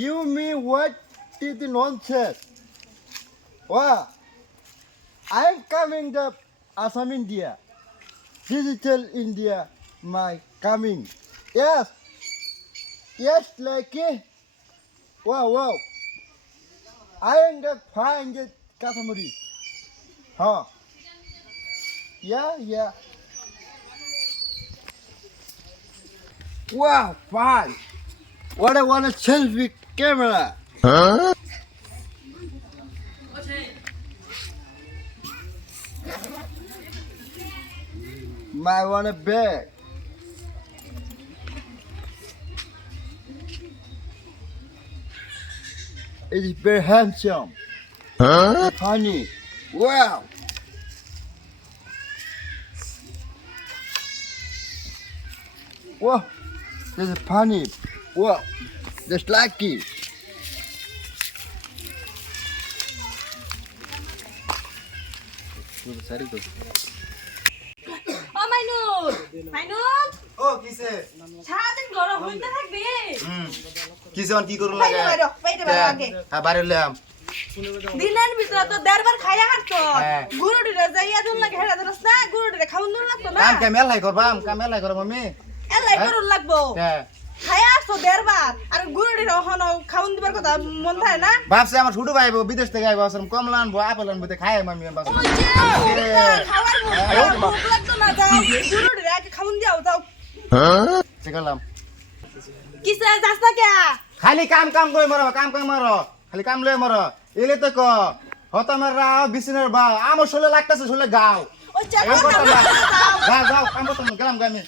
You mean what the nonsense? Well, I'm coming to Assam, India. Digital India, my coming. Yes. Yes, like it. Wow, wow. I am the find the. Huh? Yeah, yeah. Wow, fine. What I want a selfie camera. Huh? Might want it. It is very handsome. Huh? Honey. Wow. Whoa, there's a honey. Whoa, there's lucky. Like it. ও মাইনুর মাইনুর ও কিসে? সারাদিন গরম হইতে থাকবে। কিসে কি করুন লাগে? বাইরে বাইরে বাইরে আগে। হ্যাঁ বাইরে লইলাম দিনের ভিতরে তো দেড়বার খাইয়া হাঁটতো হ্যাঁ। গুরুডিরে যাইয়া দুন লাগে হেরা দিনস না? গুরুডিরে খাউন দুন লাগতো না? কাম কাম এলাই করবাম কাম এলাই করব আমি এলাই হ্যাঁ। করুন লাগবো। হ্যাঁ। খাইয়া আসতো দেড়বার। হন খাউন দিবার কথা মন থাকে না? ভাবছে আমার ছোট ভাই বিদেশ থেকে আইবো আসলে কমলা আনব আপেল আনব তে খাই আমি বাস। খাউন যাও কিসে যাস না কে? খালি কাম কাম কই মরো কাম কাম মরো খালি কাম লই মরো। এলে তো ক হত আমার রাও বিছিনের বা আমার শোলে লাগতাছে শোলে গাও। ওই চেক কাম করতাম গেলাম গামে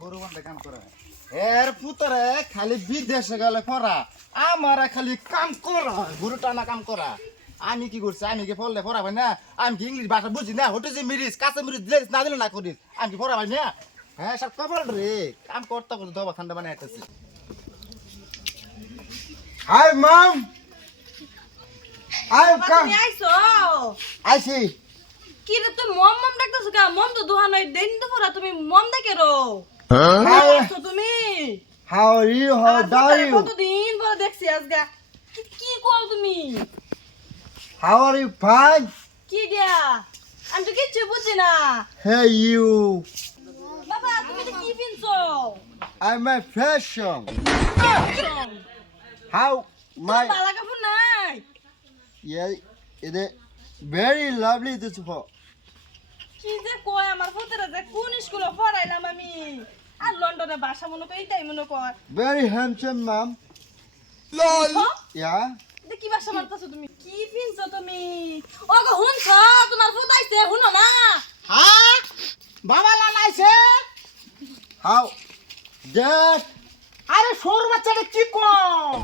গরু বান্ধে কাম করে এর পুতরে খালি বিদেশে গেলে পড়া আমার খালি কাম করা গরু টানা কাম করা। আমি কি করছি? আমি কি পড়লে পড়া ভাই না? আমি কি ইংলিশ ভাষা বুঝি না? হোটে যে মিরিস কাছে মিরিস দিলে না দিলে না করিস। আমি কি পড়া ভাই না? হ্যাঁ সব কবল রে। কাম করতে করতে দবা ঠান্ডা বানাই আইতেছি Hi, mom. I'm তুমি come. আইছো। see. কি রে তুই মম মম ডাকতেছো কা মম তো দোহান দিন তো পড়া তুমি মম ডাকে রো। তুমি you? How আমার are you? কতদিন পরে দেখছি আজকে কি কি কও তুমি How are you? Fine. কি দিয়া আমি তো কিচ্ছু বুঝি না you. বাবা তুমি কি পিনছো a fashion. How my... my বালা কাপড় নাই it is very lovely this for. কি যে কয় আমার ফুতেরা যে কোন স্কুলে পড়াইলাম আমি আর লন্ডনে বাসা মনে করি এটাই মনে কর Very handsome, mom. হ্যাঁ? Yeah. এটা কি বাসা মারতেছো তুমি কি পিনছো তুমি ও গো হুনছ তোমার ফুত আইছে হুনো না হ্যাঁ বাবা লালাইছে How? Dad. আরে সরু বাচ্চাটা কি কম?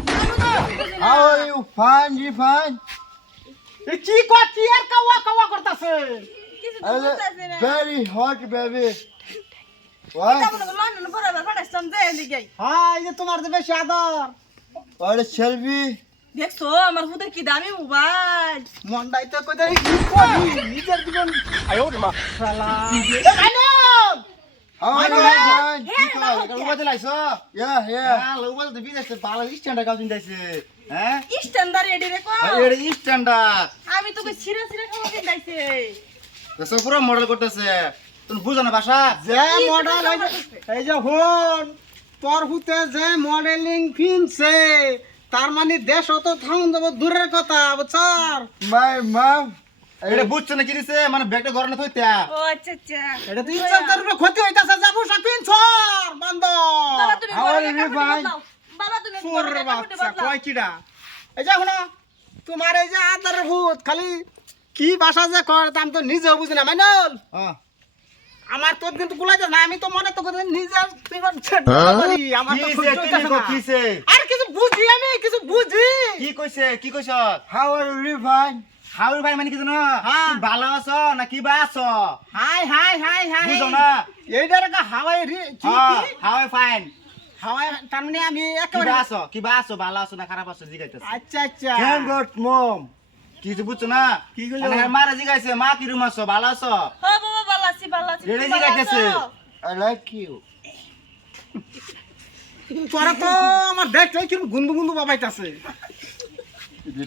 Fine. You fine? এ কি কয় কি আর কাওয়া কাওয়া করতাছে হ্যাঁ এই যে তোমার বেশি আদর। a selfie. দেখছ আমার ফুতের কি দামি মোবাইল। মন্ডাই তো দেই কি করি নিজের জীবন আয়ো মা। শালা. হ্যাঁ. হ্যাঁ হ্যাঁ? রে কো এর স্ট্যান্ডার্ড। আমি তোকে ছিঁড়ে ছিঁড়ে খাওয়া দিন পুরো মডেল করতেছে। তুমি বুঝো না ভাষা যে মডেল এই যে- হন তোর হুতে যে মডেলিং ফিনছে তার মানে দেশ অত থাউন দেবো দূরের কথা বুঝছর My mom. এটা বুঝছ না কি দিছে? মানে ব্যাগটা ঘরে না থইতে ও আচ্ছা আচ্ছা। এটা তো ইজ্জতের উপরে ক্ষতি হইতাছে যে পোশাক ফিনছর বন্ধ। বাবা তুমি আমার বড় ভাই। বাবা তুমি সুর বাচ্চা কয় কিডা? এই যে শোনো তোমার এই যে আদারের ভূত খালি কি ভাষা যে কর তা নিজেও বুঝি না মাইনল। হ্যাঁ। আমার তোর কিন্তু গুলাইতে না আমি তো মনে তো করি নিজের করি আমার তো কিসে সহ্য তুমি হইতাছে কো আর কিছু বুঝি আমি কিছু বুঝি। কি কইছে কি কইছ? How are you? Fine. হাউর ভাই মানে কি জানো হ্যাঁ। ভালো আছো না কি বা আছো? হাই হাই হাই হাই বুঝো না। এইটার একটা হাওয়াই রে কি হ্যাঁ কি? হাউর ফাইন হাওয়াই তার মানে আমি কি একেবারে আছো? কি বা আছো? ভালো আছো না খারাপ আছো? জিগাইতেছে আচ্ছা আচ্ছা। Thank God, mom. কিছু বুঝছ না? কি কইলো? মানে মারা জিগাইছে মা কি রুম আছো? ভালো আছো? হ্যাঁ বাবা ভালো আছি ভালো আছি। রেডি জিগাইতেছে। I like you. তোরা তো আমার দেখটাই কীরকম গুন্দু গুন্দু বাবাইতাছে।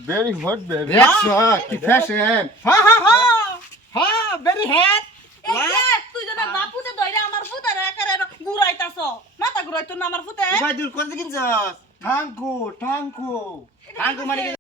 ভেরি হট বেবি দেখছ কি ফ্যাশন হা হা হা। হা ভেরি হেড এই যে তুই যদি বাপুতে আমার ফুতারে একারে ঘুরাইতাছ মাথা ঘুরাইতো না আমার ফুতে উবাইদুল কোন দিকে যাস? টাঙ্কু টাঙ্কু টাঙ্কু মানে কি